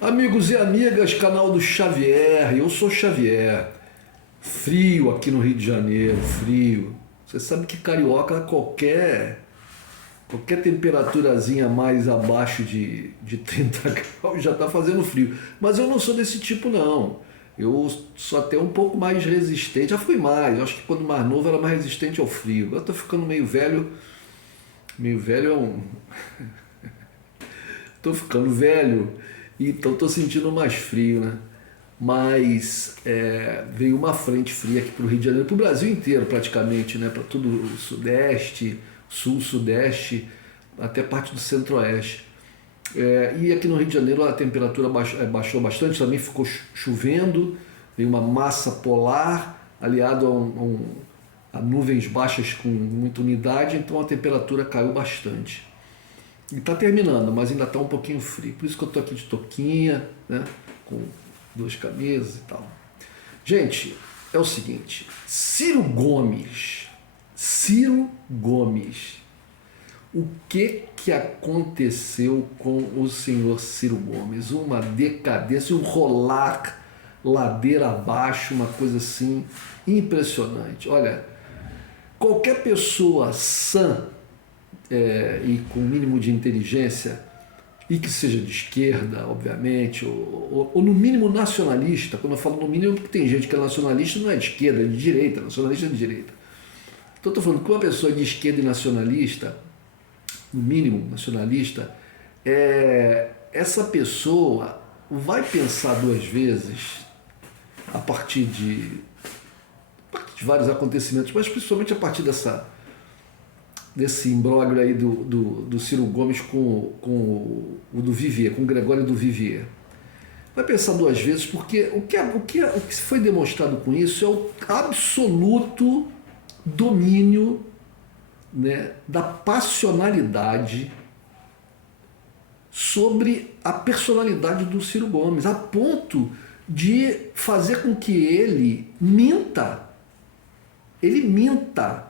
Amigos e amigas, canal do Xavier, eu sou Xavier. Frio aqui no Rio de Janeiro, frio. Você sabe que carioca, qualquer temperaturazinha mais abaixo de 30 graus já tá fazendo frio. Mas eu não sou desse tipo não. Eu sou até um pouco mais resistente. Já fui mais, eu acho que quando mais novo era mais resistente ao frio. Agora eu tô ficando meio velho. Meio velho é um. Tô ficando velho, então tô sentindo mais frio, né? Mas veio uma frente fria aqui pro Rio de Janeiro, pro Brasil inteiro praticamente, né? Para todo o Sudeste, Sul, Sudeste, até parte do Centro-Oeste. E aqui no Rio de Janeiro a temperatura baixou bastante, também ficou chovendo, veio uma massa polar aliado a nuvens baixas com muita umidade, então a temperatura caiu bastante. E tá terminando, mas ainda tá um pouquinho frio. Por isso que eu tô aqui de touquinha, né? Com duas camisas e tal. Gente, é o seguinte. Ciro Gomes. O que aconteceu com o senhor Ciro Gomes? Uma decadência, um rolar ladeira abaixo, uma coisa assim impressionante. Olha, qualquer pessoa sã e com o mínimo de inteligência, e que seja de esquerda, obviamente, ou no mínimo nacionalista. Quando eu falo no mínimo, porque tem gente que é nacionalista, não é de esquerda, é de direita, nacionalista é de direita. Então estou falando que uma pessoa de esquerda e nacionalista, no mínimo nacionalista, essa pessoa vai pensar duas vezes a partir de vários acontecimentos, mas principalmente a partir desse imbróglio aí do Ciro Gomes com o do Vivier, com o Gregório do Vivier. Vai pensar duas vezes, porque o que foi demonstrado com isso é o absoluto domínio, né, da passionalidade sobre a personalidade do Ciro Gomes, a ponto de fazer com que ele minta. Ele minta.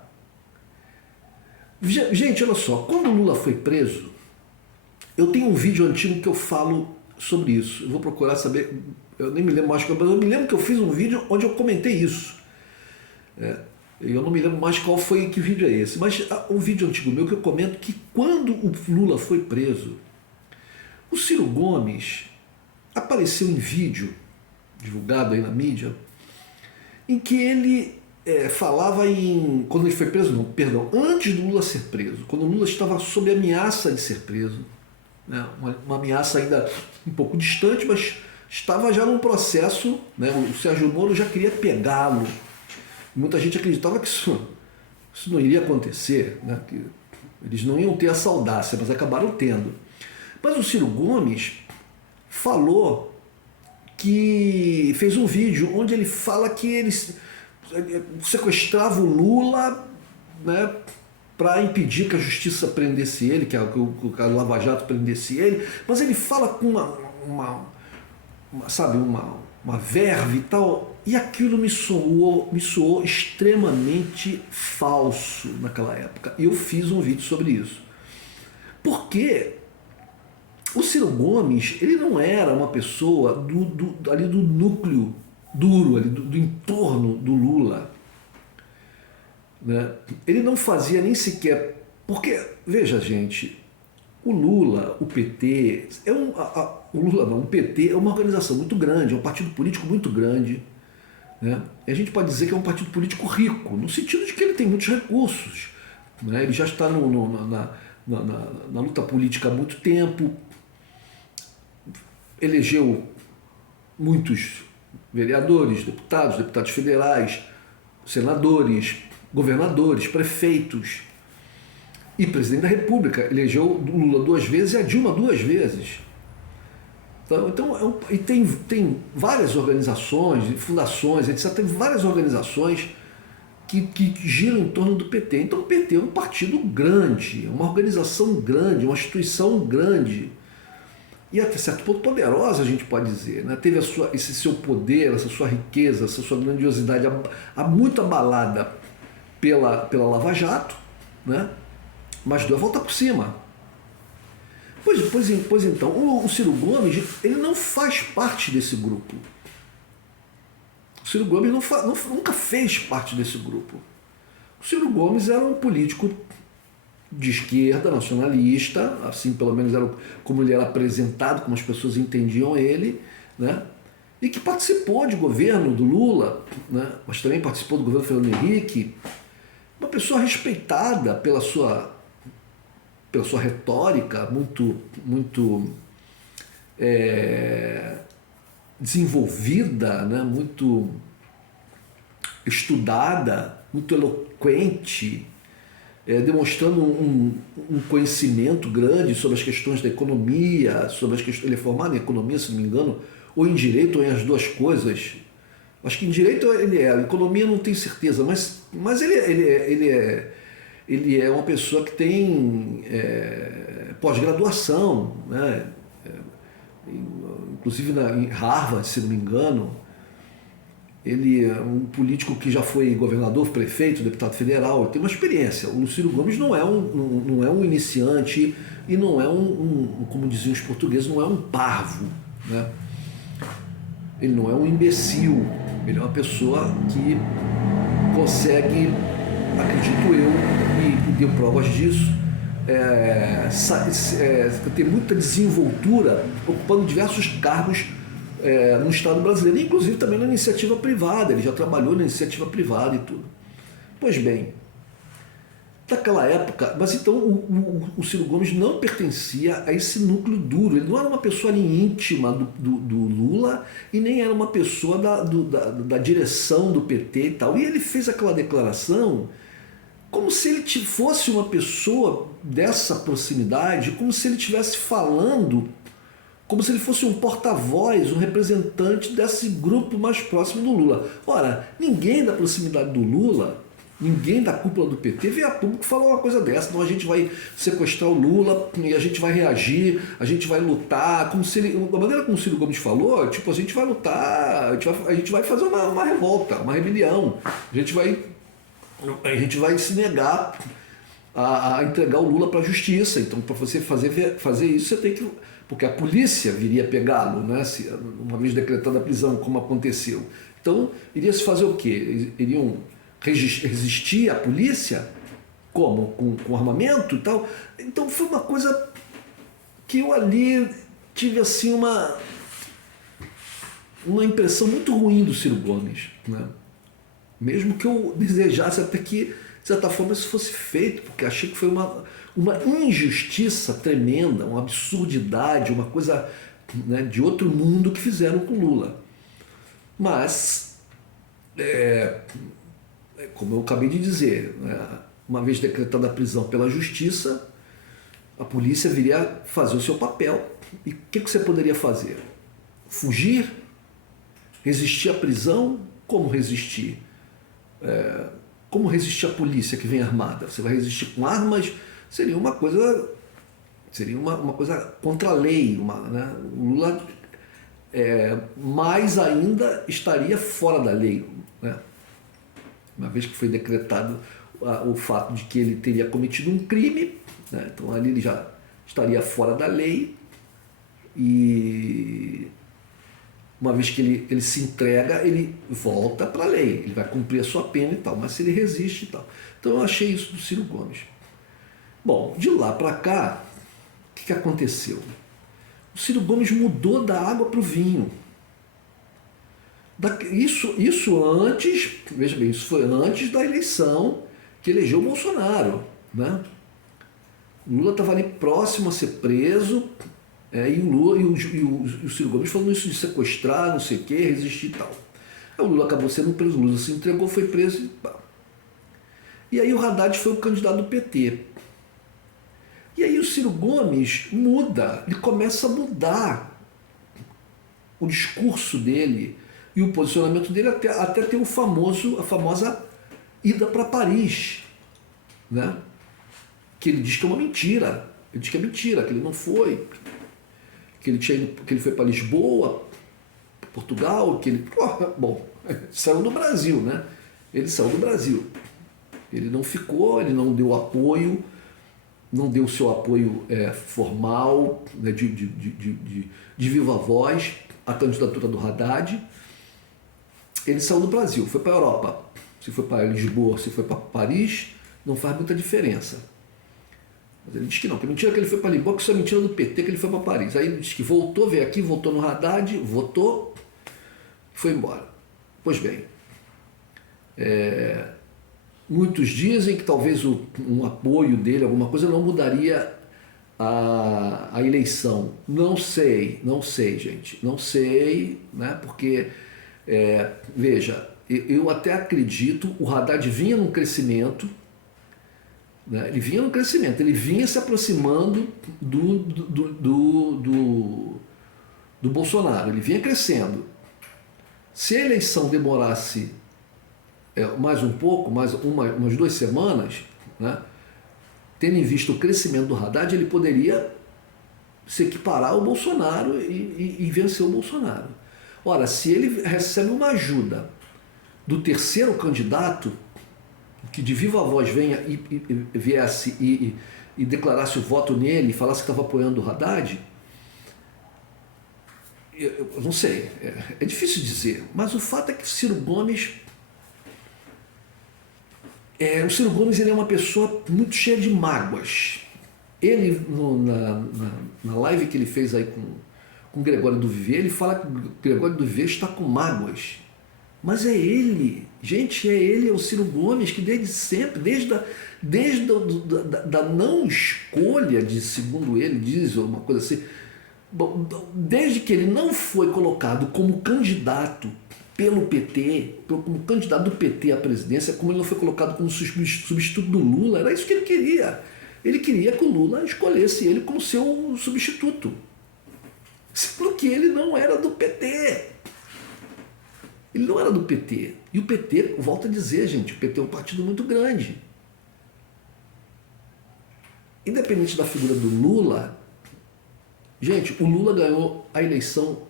Gente, olha só, quando o Lula foi preso, eu tenho um vídeo antigo que eu falo sobre isso. Eu vou procurar saber, eu nem me lembro mais, mas eu me lembro que eu fiz um vídeo onde eu comentei isso. Eu não me lembro mais qual foi, que vídeo é esse, mas um vídeo antigo meu que eu comento que quando o Lula foi preso, o Ciro Gomes apareceu em vídeo, divulgado aí na mídia, em que ele falava quando ele foi preso, não, perdão, antes do Lula ser preso, quando o Lula estava sob ameaça de ser preso, né, uma ameaça ainda um pouco distante, mas estava já num processo, né, o Sérgio Moro já queria pegá-lo. Muita gente acreditava que isso não iria acontecer, né, que eles não iam ter essa audácia, mas acabaram tendo. Mas o Ciro Gomes falou que fez um vídeo onde ele fala que eles sequestrava o Lula, né, para impedir que a justiça prendesse ele, que a Lava Jato prendesse ele, mas ele fala com uma verve e tal, e aquilo me soou extremamente falso naquela época. E eu fiz um vídeo sobre isso. Porque o Ciro Gomes, ele não era uma pessoa ali do núcleo duro, ali do entorno do Lula, né? Ele não fazia nem sequer, porque, veja gente, o Lula, o PT, o PT é uma organização muito grande, é um partido político muito grande, né? E a gente pode dizer que é um partido político rico, no sentido de que ele tem muitos recursos, né? Ele já está na luta política há muito tempo, elegeu muitos vereadores, deputados federais, senadores, governadores, prefeitos e presidente da República. Elegeu o Lula 2 vezes e a Dilma 2 vezes. Então e tem várias organizações, fundações, etc. Tem várias organizações que giram em torno do PT. Então o PT é um partido grande, uma organização grande, uma instituição grande. E até certo ponto poderosa, a gente pode dizer, né? Teve esse seu poder, essa sua riqueza, essa sua grandiosidade muito abalada pela Lava Jato, né? Mas deu a volta por cima. Pois então, o Ciro Gomes, ele não faz parte desse grupo. O Ciro Gomes nunca fez parte desse grupo. O Ciro Gomes era um político de esquerda, nacionalista, assim pelo menos era como ele era apresentado, como as pessoas entendiam ele, né? E que participou de governo do Lula, né? Mas também participou do governo do Fernando Henrique. Uma pessoa respeitada pela sua retórica muito desenvolvida, né? Muito estudada, muito eloquente, demonstrando um conhecimento grande sobre as questões da economia, sobre as questões, ele é formado em economia, se não me engano, ou em direito, ou em as duas coisas. Acho que em direito ele é, economia não tenho certeza, mas ele é uma pessoa que tem pós-graduação, né? Inclusive em Harvard, se não me engano. Ele é um político que já foi governador, prefeito, deputado federal, ele tem uma experiência. O Ciro Gomes não é um iniciante e não é como diziam os portugueses, não é um parvo, né? Ele não é um imbecil, ele é uma pessoa que consegue, acredito eu, e deu provas disso, ter muita desenvoltura, ocupando diversos cargos no Estado brasileiro, inclusive também na iniciativa privada. Ele já trabalhou na iniciativa privada e tudo. Pois bem, naquela época, mas então o Ciro Gomes não pertencia a esse núcleo duro, ele não era uma pessoa ali íntima do Lula e nem era uma pessoa da direção do PT e tal. E ele fez aquela declaração como se ele fosse uma pessoa dessa proximidade, como se ele estivesse falando, como se ele fosse um porta-voz, um representante desse grupo mais próximo do Lula. Ora, ninguém da proximidade do Lula, ninguém da cúpula do PT veio a público falar uma coisa dessa. Então a gente vai sequestrar o Lula e a gente vai reagir, a gente vai lutar, como se ele, da maneira como o Ciro Gomes falou, tipo, a gente vai lutar, a gente vai fazer uma revolta, uma rebelião, a gente vai se negar a entregar o Lula para a justiça. Então, para você fazer isso, você tem que... Porque a polícia viria pegá-lo, né? Uma vez decretada a prisão, como aconteceu. Então, iria se fazer o quê? Iriam resistir à polícia? Como? Com armamento e tal? Então, foi uma coisa que eu ali tive assim uma impressão muito ruim do Ciro Gomes, né? Mesmo que eu desejasse até que, de certa forma, isso fosse feito, porque achei que foi uma injustiça tremenda, uma absurdidade, uma coisa, né, de outro mundo que fizeram com Lula. Mas, como eu acabei de dizer, né, uma vez decretada a prisão pela justiça, a polícia viria fazer o seu papel. E o que você poderia fazer? Fugir? Resistir à prisão? Como resistir? Como resistir à polícia que vem armada? Você vai resistir com armas? Seria uma coisa contra a lei, né? O Lula mais ainda estaria fora da lei, né? Uma vez que foi decretado o fato de que ele teria cometido um crime, né? Então ali ele já estaria fora da lei, e uma vez que ele se entrega, ele volta para a lei, ele vai cumprir a sua pena e tal, mas se ele resiste e tal. Então eu achei isso do Ciro Gomes. Bom, de lá para cá, o que aconteceu? O Ciro Gomes mudou da água para o vinho. Isso antes, veja bem, isso foi antes da eleição que elegeu o Bolsonaro, né? O Lula estava ali próximo a ser preso, e o Lula e o Ciro Gomes falando isso de sequestrar, não sei o que, resistir e tal. Aí o Lula acabou sendo preso, o Lula se entregou, foi preso e pá. E aí o Haddad foi o candidato do PT. E aí o Ciro Gomes muda, ele começa a mudar o discurso dele e o posicionamento dele até ter a famosa ida para Paris, né? Que ele diz que é uma mentira. Ele diz que é mentira, que ele não foi, que ele foi para Lisboa, Portugal, que ele... Bom, saiu do Brasil, né? Ele saiu do Brasil. Ele não ficou, ele não deu apoio não deu seu apoio formal, né, de viva voz à candidatura do Haddad. Ele saiu do Brasil, foi para a Europa. Se foi para Lisboa, se foi para Paris, não faz muita diferença. Mas ele diz que não, que é mentira que ele foi para Lisboa, que isso é mentira do PT, que ele foi para Paris. Aí ele diz que voltou, veio aqui, votou no Haddad, votou e foi embora. Pois bem, muitos dizem que talvez um apoio dele, alguma coisa, não mudaria a eleição. Não sei, gente, não sei, né? Porque, veja, eu até acredito, o Haddad vinha num crescimento, né? Ele vinha num crescimento, ele vinha se aproximando do Bolsonaro, ele vinha crescendo. Se a eleição demorasse mais um pouco, umas 2 semanas, né, tendo em vista o crescimento do Haddad, ele poderia se equiparar ao Bolsonaro e vencer o Bolsonaro. Ora, se ele recebe uma ajuda do terceiro candidato, que de viva voz venha viesse e declarasse o voto nele, e falasse que estava apoiando o Haddad, eu não sei, é difícil dizer, mas o fato é que o Ciro Gomes ele é uma pessoa muito cheia de mágoas. Ele, na live que ele fez aí com o Gregório do Vivier, ele fala que o Gregório do Vivier está com mágoas. Mas é ele, gente, é o Ciro Gomes, que desde sempre, desde da não escolha, segundo ele diz, ou uma coisa assim, desde que ele não foi colocado como candidato pelo PT, como candidato do PT à presidência, como ele não foi colocado como substituto do Lula, era isso que ele queria. Ele queria que o Lula escolhesse ele como seu substituto. Sendo que ele não era do PT. Ele não era do PT. E o PT, volto a dizer, gente, o PT é um partido muito grande. Independente da figura do Lula, gente, o Lula ganhou a eleição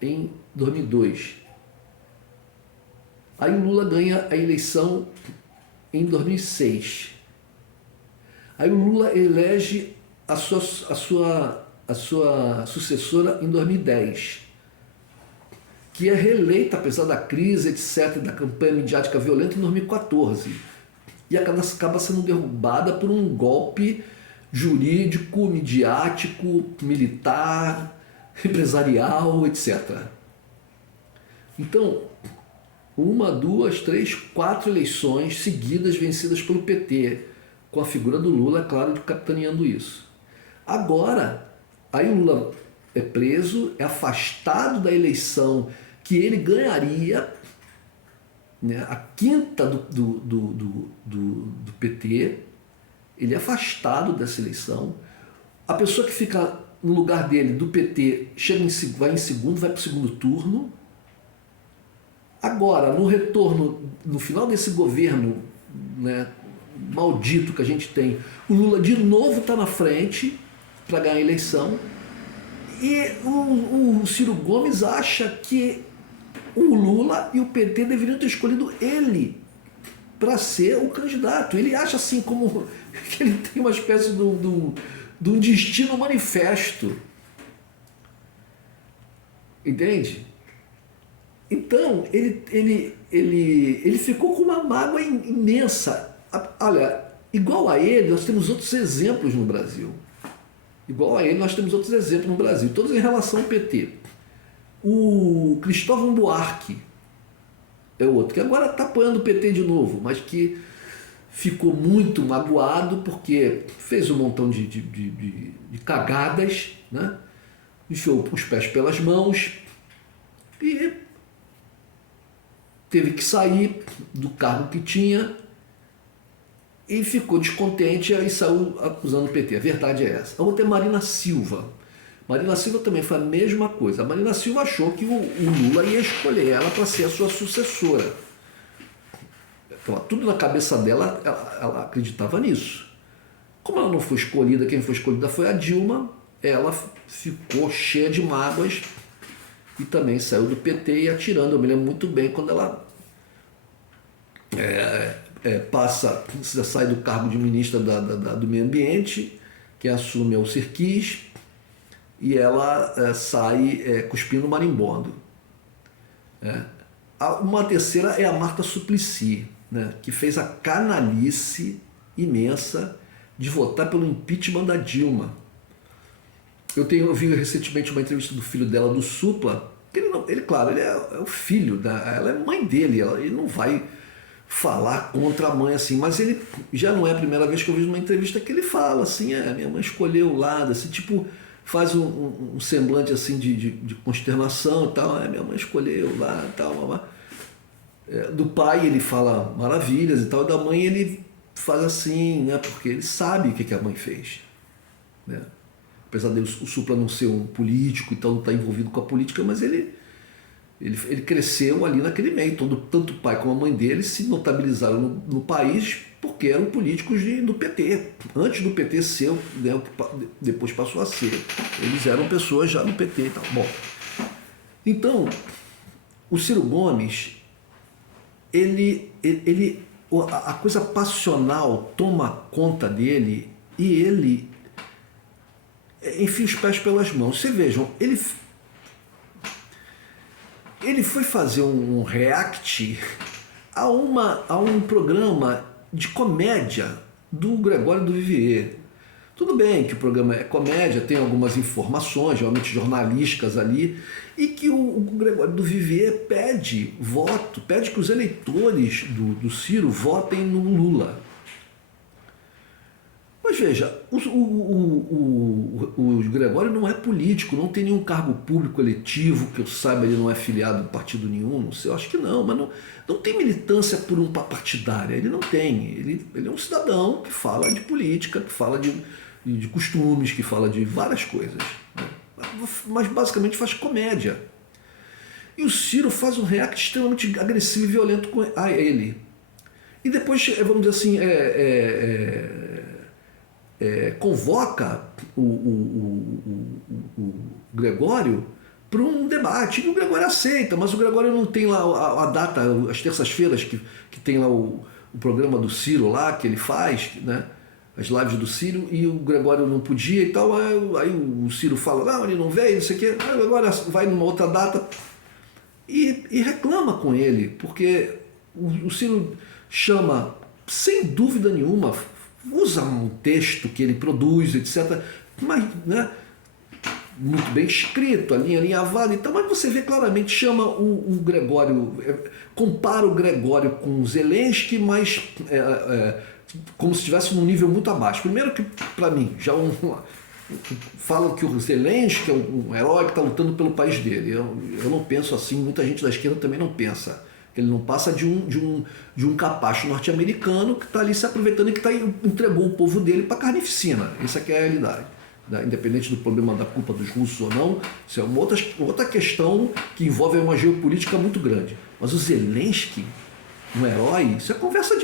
em 2002. Aí o Lula ganha a eleição em 2006. Aí o Lula elege a sua sucessora em 2010, que é reeleita, apesar da crise, etc., da campanha midiática violenta, em 2014. E acaba sendo derrubada por um golpe jurídico, midiático, militar, empresarial, etc. Então, 1, 2, 3, 4 eleições seguidas vencidas pelo PT, com a figura do Lula, é claro, capitaneando isso. Agora, aí o Lula é preso, é afastado da eleição que ele ganharia, né, a quinta do PT, ele é afastado dessa eleição. A pessoa que fica no lugar dele, do PT, vai em segundo, vai para o segundo turno. Agora, no retorno, no final desse governo, né, maldito que a gente tem, o Lula de novo está na frente para ganhar a eleição. E o Ciro Gomes acha que o Lula e o PT deveriam ter escolhido ele para ser o candidato. Ele acha assim como que ele tem uma espécie de um destino manifesto. Entende? Então, ele ficou com uma mágoa imensa. Olha, igual a ele, nós temos outros exemplos no Brasil. Todos em relação ao PT. O Cristóvão Buarque é outro, que agora está apoiando o PT de novo, mas que ficou muito magoado porque fez um montão de cagadas, né? Enfiou os pés pelas mãos e teve que sair do cargo que tinha e ficou descontente e saiu acusando o PT. A verdade é essa. A outra é Marina Silva. Marina Silva também foi a mesma coisa. A Marina Silva achou que o Lula ia escolher ela para ser a sua sucessora. Então, tudo na cabeça dela, ela acreditava nisso. Como ela não foi escolhida, quem foi escolhida foi a Dilma, ela ficou cheia de mágoas e também saiu do PT e atirando. Eu me lembro muito bem quando ela sai do cargo de ministra do Meio Ambiente Quem assume é o Sirkis e ela sai cuspindo marimbondo. Uma terceira é a Marta Suplicy, né, que fez a canalice imensa de votar pelo impeachment da Dilma. Eu vi recentemente uma entrevista do filho dela, do Supla, que claro, ele é o filho, ela é mãe dele, ele não vai falar contra a mãe assim, mas ele já não é a primeira vez que eu vejo uma entrevista que ele fala assim, minha mãe escolheu o lado, assim, tipo, faz um semblante assim de consternação e tal, minha mãe escolheu o lado e tal, do pai ele fala maravilhas e tal, da mãe ele faz assim, né, porque ele sabe o que a mãe fez, né? Apesar dele, o Supla não ser um político e tal, não estar envolvido com a política, mas ele cresceu ali naquele meio. Tanto o pai como a mãe dele se notabilizaram no país porque eram políticos do PT. Antes do PT ser, né, depois passou a ser. Eles eram pessoas já no PT e tal. Bom, então, o Ciro Gomes, a coisa passional toma conta dele e ele enfia os pés pelas mãos. Vocês vejam, ele foi fazer um react a um programa de comédia do Gregório do Vivier. Tudo bem que o programa é comédia, tem algumas informações, realmente jornalísticas ali, e que o Gregório do Vivier pede voto, pede que os eleitores do Ciro votem no Lula. Mas veja, o Gregório não é político, não tem nenhum cargo público eletivo, que eu saiba, ele não é filiado a partido nenhum, não sei, eu acho que não, mas não tem militância por um partidária, ele não tem, ele é um cidadão que fala de política, que fala de costumes, que fala de várias coisas, né? Mas basicamente faz comédia. E o Ciro faz um react extremamente agressivo e violento a ele. E depois, vamos dizer assim, convoca o Gregório para um debate. E o Gregório aceita, mas o Gregório não tem lá a data, as terças-feiras que tem lá o programa do Ciro lá, que ele faz, né? As lives do Ciro, e o Gregório não podia e tal. Aí o Ciro fala, não, ele não veio, não sei o quê. Aí o Gregório vai numa outra data e reclama com ele, porque o Ciro chama, sem dúvida nenhuma, usa um texto que ele produz, etc., mas, né, muito bem escrito, alinhavado e tal, mas você vê claramente, chama o Gregório, compara o Gregório com o Zelensky, mas como se estivesse num nível muito abaixo. Primeiro que, para mim, já fala que o Zelensky é um herói que está lutando pelo país dele. Eu não penso assim, muita gente da esquerda também não pensa. Ele não passa de um capacho norte-americano que está ali se aproveitando e que entregou o povo dele para carnificina. Essa que é a realidade. Independente do problema da culpa dos russos ou não, isso é uma outra questão que envolve uma geopolítica muito grande. Mas o Zelensky, um herói, isso é conversa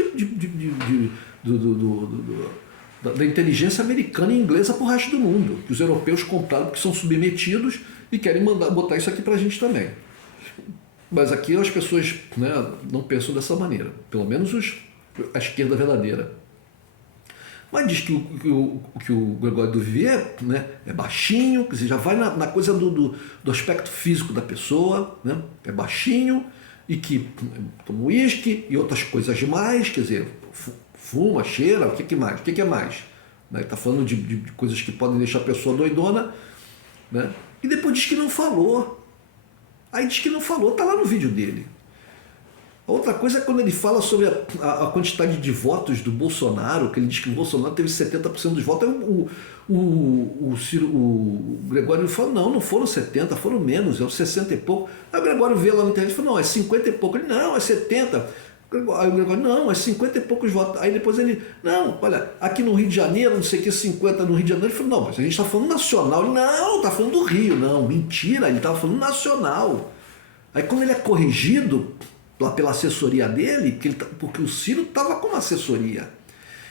da inteligência americana e inglesa para o resto do mundo, que os europeus compraram porque são submetidos e querem botar isso aqui para a gente também. Mas aqui as pessoas, né, não pensam dessa maneira, pelo menos a esquerda verdadeira. Mas diz que o Gregório do Vivier, né, é baixinho, quer dizer, já vai na coisa do aspecto físico da pessoa, né, é baixinho e que toma uísque e outras coisas mais, quer dizer, fuma, cheira, o que mais? O que é mais? Né, está falando de coisas que podem deixar a pessoa doidona, né, e depois diz que não falou. Aí diz que não falou, está lá no vídeo dele. A outra coisa é quando ele fala sobre a quantidade de votos do Bolsonaro, que ele diz que o Bolsonaro teve 70% dos votos. Aí o Gregório fala, não foram 70, foram menos, é uns 60 e pouco. Aí o Gregório vê lá na internet e fala, não, é 50 e pouco. Ele, não, é 70. Aí o Gregório, não, é 50 e poucos votos. Aí depois ele, não, olha, aqui no Rio de Janeiro, não sei o que, 50 no Rio de Janeiro. Ele falou, não, mas a gente está falando nacional. Ele, não, está falando do Rio. Não, mentira, ele estava falando nacional. Aí quando ele é corrigido pela assessoria dele, porque o Ciro estava com uma assessoria,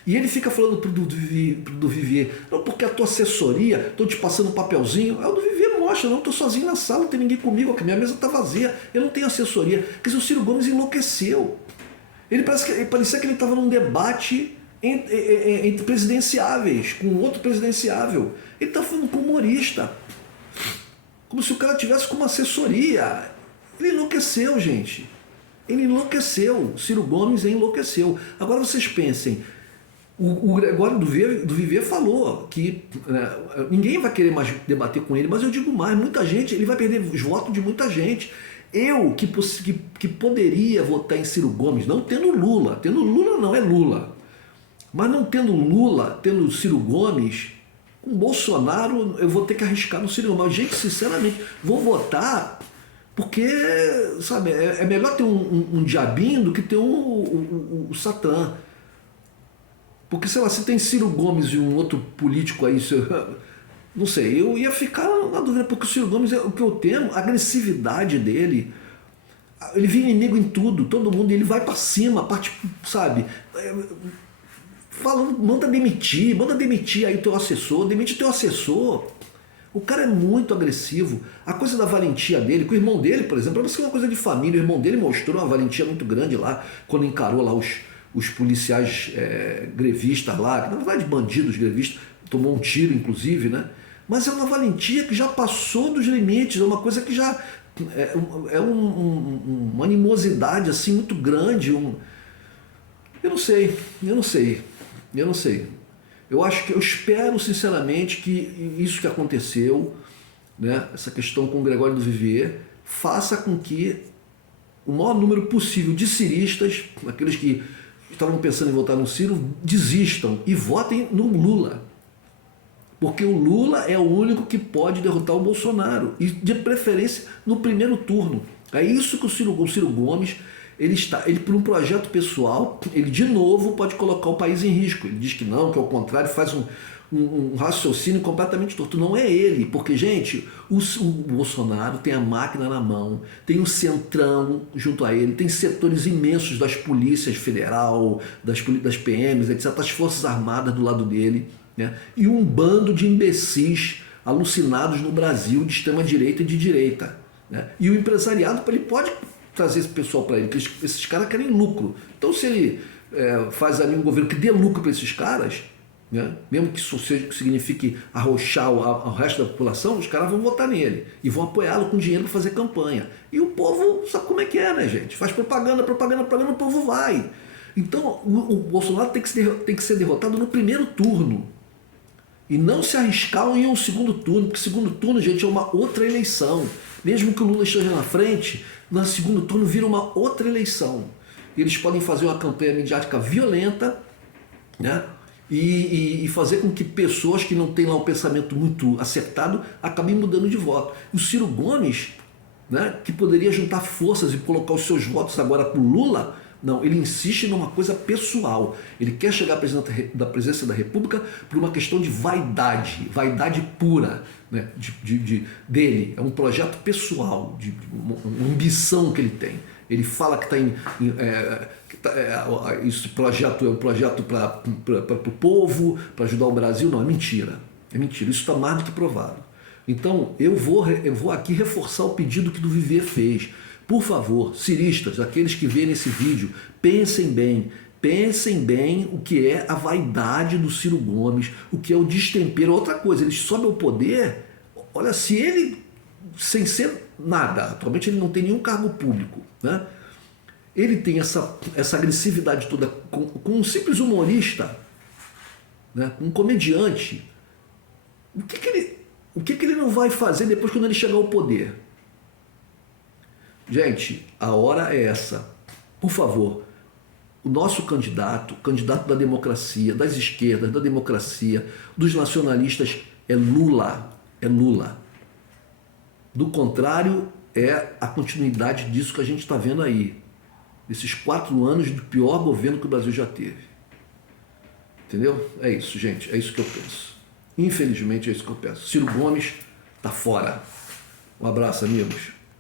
e ele fica falando pro do Vivier, não, porque a tua assessoria, estou te passando um papelzinho. Aí o do Vivier mostra, não, estou sozinho na sala, não tem ninguém comigo, a minha mesa está vazia, eu não tenho assessoria. Quer dizer, o Ciro Gomes enlouqueceu. Parecia que ele estava num debate entre presidenciáveis, com outro presidenciável. Ele está falando com humorista. Como se o cara tivesse com uma assessoria. Ele enlouqueceu, gente. Ele enlouqueceu. Ciro Gomes enlouqueceu. Agora vocês pensem, o Gregório do Vivier falou que ninguém vai querer mais debater com ele, mas eu digo mais, muita gente, ele vai perder os votos de muita gente. Eu, que poderia votar em Ciro Gomes, não tendo Lula não é Lula, mas não tendo Lula, tendo Ciro Gomes, com Bolsonaro eu vou ter que arriscar no Ciro Gomes. Gente, sinceramente, vou votar porque, sabe, é melhor ter um diabinho do que ter o Satã. Porque, sei lá, se tem Ciro Gomes e um outro político aí, não sei, eu ia ficar na dúvida, porque o Ciro Gomes, o que eu temo, a agressividade dele, ele vira inimigo em tudo, todo mundo, ele vai pra cima, parte, sabe, falando, manda demitir aí o teu assessor, demite o teu assessor. O cara é muito agressivo. A coisa da valentia dele, com o irmão dele, por exemplo, parece que é uma coisa de família. O irmão dele mostrou uma valentia muito grande lá, quando encarou lá os policiais grevistas lá, que na verdade bandidos grevistas, tomou um tiro inclusive, né? Mas é uma valentia que já passou dos limites, é uma coisa que já uma animosidade assim muito grande. Eu não sei. Eu espero sinceramente que isso que aconteceu, né, essa questão com o Gregório do Vivier, faça com que o maior número possível de ciristas, aqueles que estavam pensando em votar no Ciro, desistam e votem no Lula. Porque o Lula é o único que pode derrotar o Bolsonaro, e de preferência no primeiro turno. É isso que o Ciro Gomes, ele por um projeto pessoal, ele de novo pode colocar o país em risco. Ele diz que não, que ao contrário, faz um raciocínio completamente torto. Não é ele, porque, gente, o Bolsonaro tem a máquina na mão, tem um centrão junto a ele, tem setores imensos das polícias federal, das PMs, etc., das Forças Armadas do lado dele, né? E um bando de imbecis alucinados no Brasil, de extrema-direita e de direita, né? E o empresariado, ele pode trazer esse pessoal para ele, porque esses caras querem lucro. Então, se ele faz ali um governo que dê lucro para esses caras, né, mesmo que isso signifique arrochar ao resto da população, os caras vão votar nele e vão apoiá-lo com dinheiro para fazer campanha. E o povo sabe como é que é, né, gente? Faz propaganda, o povo vai. Então, o Bolsonaro tem que ser derrotado no primeiro turno. E não se arriscar em um segundo turno, porque segundo turno, gente, é uma outra eleição. Mesmo que o Lula esteja na frente, no segundo turno vira uma outra eleição. Eles podem fazer uma campanha midiática violenta, né? E fazer com que pessoas que não têm lá um pensamento muito acertado acabem mudando de voto. O Ciro Gomes, né, que poderia juntar forças e colocar os seus votos agora para o Lula, não, ele insiste numa coisa pessoal. Ele quer chegar à presidência da República por uma questão de vaidade pura, né, dele. É um projeto pessoal, uma ambição que ele tem. Ele fala que esse projeto é um projeto para o povo, para ajudar o Brasil. Não, é mentira. É mentira. Isso está mais do que provado. Então, eu vou aqui reforçar o pedido que o Vivier fez. Por favor, ciristas, aqueles que verem esse vídeo, pensem bem o que é a vaidade do Ciro Gomes, o que é o destempero. Outra coisa, ele sobe ao poder, olha, se ele, sem ser nada, atualmente ele não tem nenhum cargo público, né? Ele tem essa agressividade toda com um simples humorista, né? Um comediante. O que ele não vai fazer depois quando ele chegar ao poder? Gente, a hora é essa. Por favor, o nosso candidato da democracia, das esquerdas, da democracia, dos nacionalistas, é Lula. É Lula. Do contrário, é a continuidade disso que a gente está vendo aí. Desses 4 anos do pior governo que o Brasil já teve. Entendeu? É isso, gente. É isso que eu penso. Infelizmente, é isso que eu penso. Ciro Gomes está fora. Um abraço, amigos.